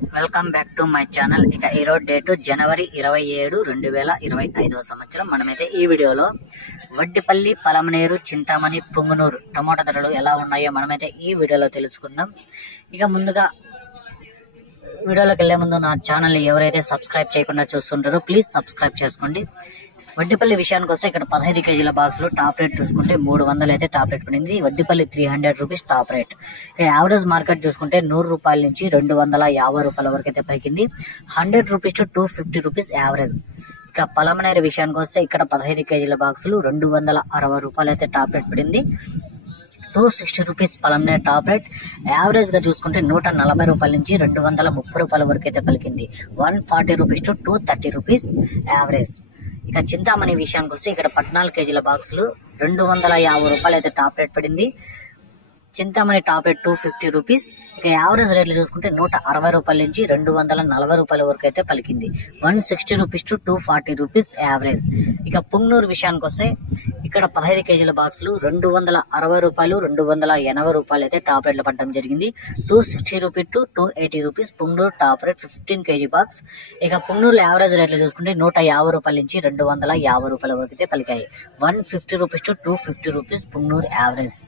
Welcome back to my channel. ఇక ఈరోజు date జనవరి 27, 2025 సంవత్సరం. మనమైతే ఈ వీడియోలో వడ్డిపల్లి, పలమనేరు, చింతామణి, పుంగనూరు టమోటా ధరలు ఎలా ఉన్నాయో మనమైతే ఈ వీడియోలో తెలుసుకుందాం. ఇక ముందుగా వీడియోలోకి వెళ్లే ముందు నా ఛానల్ని ఎవరైతే సబ్స్క్రైబ్ చేయకుండా చూస్తుంటారో ప్లీజ్ సబ్స్క్రైబ్ చేసుకోండి. వడ్డిపల్లి విషయానికి వస్తే ఇక్కడ 15 కేజీల బాక్సులు టాప్ రేట్ చూసుకుంటే 300 అయితే టాప్ రేట్ పడింది. Vaddipalli 300 rupees top rate. ఇక్కడ యావరేజ్ మార్కెట్ చూసుకుంటే 100 రూపాయల నుంచి 250 రూపాయల వరకు అయితే పలికింది. 100 రూపీస్ టు 250 రూపీస్ యావరేజ్. ఇక పలమనేరు విషయానికి వస్తే ఇక్కడ 15 కేజీల బాక్సులు 260 రూపాయలు అయితే టాప్ రేట్ పడింది. 260 rupees Palamaner top rate. Average గా చూసుకుంటే 140 రూపాయల నుంచి 230 రూపాయల వరకు అయితే పలికింది. 140 రూపీస్ టు 230 రూపీస్ యావరేజ్. ఇక చింతామణి విషయానికి వస్తే ఇక్కడ 14 కేజీల బాక్సులు 250 రూపాయలు అయితే టాప్ రేట్ పడింది. Chintamani top rate 250 rupees. ఇక యావరేజ్ రేట్లు చూసుకుంటే 160 రూపాయల నుంచి 240 రూపాయల వరకు అయితే పలికింది. 160 రూపీస్ టు 240 రూపీస్ యావరేజ్. ఇక పుంగనూరు విషయానికి వస్తే ఇక్కడ 15 కేజీల బాక్సులు 260 రూపాయలు 280 రూపాయలు అయితే టాప్ రేట్లు పడడం జరిగింది. 260 rupees to 280 rupees Punganur top rate 15 KG box. ఇక పుంగనూరు యావరేజ్ రేట్లు చూసుకుంటే 150 రూపాయల నుంచి 250 రూపాయల వరకు అయితే పలికాయి. 150 rupees to 250 rupees Punganur average.